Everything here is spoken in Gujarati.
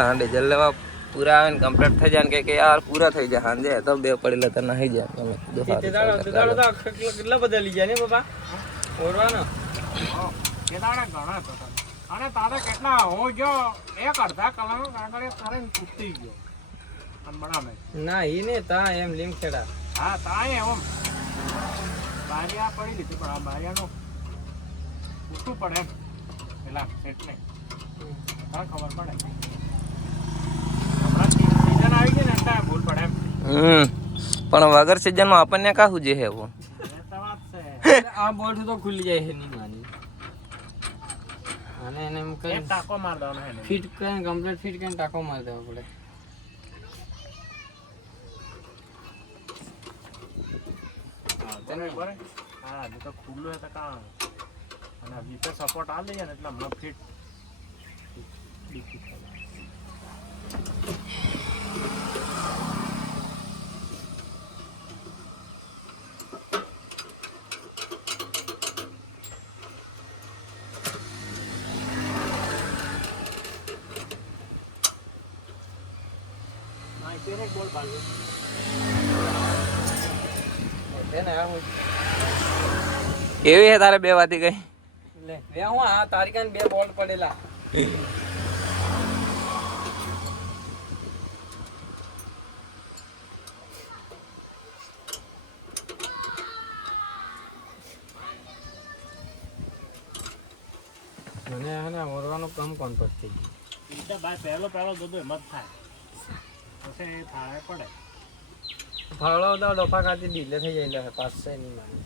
હાંડે જલ લેવા પૂરા આવે ને કમ્પ્લીટ થઈ જાય ને કે યાર પૂરા થઈ જાય હાંજે તો બે પડેલા તો નહીં જાય કેટલા બધા લઈ જાય ને બાપા ઓરવાનો કેદાડા ઘણા તો અને તારે કેટલા હું જો એક અડધા કલાક આગળ તારે તૂટી ગયો અને બનાવે ના ઈ ને તા એમ લીમ ખેડા હા તા એમ બારિયા પડી લીધી પણ આ બારિયાનો ઉઠવું પડે એમ પેલા સેટ ને તારે ખબર પડે હમણાં સીઝન આવી ગઈ ને એટલે ભૂલ પડે એમ પણ વગર સીઝન માં આપણને કાહું જે હે એવું આ બોલ્ટ તો ખુલી જાય છે નહીં માની અને એને એમ કઈ ટાકો માર દેવાનો હે ફિટ કરીને કમ્પ્લીટ ફિટ કરીને ટાકો માર દેવો પડે હા તો ખુલ્લું હે તો કા અને બીપે સપોર્ટ આ લઈએ ને એટલે હમણાં ફિટ બોલ બાજુ કેવી હે તારે બે વાતી કઈ લે લે હું આ તારીખાન બે બોલ પડેલા મને આને ઓરવાનું કામ કોણ પડતી એટલે ભાઈ પહેલો બધું એમ જ થાય પછી થાય પડે ફાળો તો ડોફા ખાતી ઢીલે થઈ જાય એટલે પાસ છે નહીં માની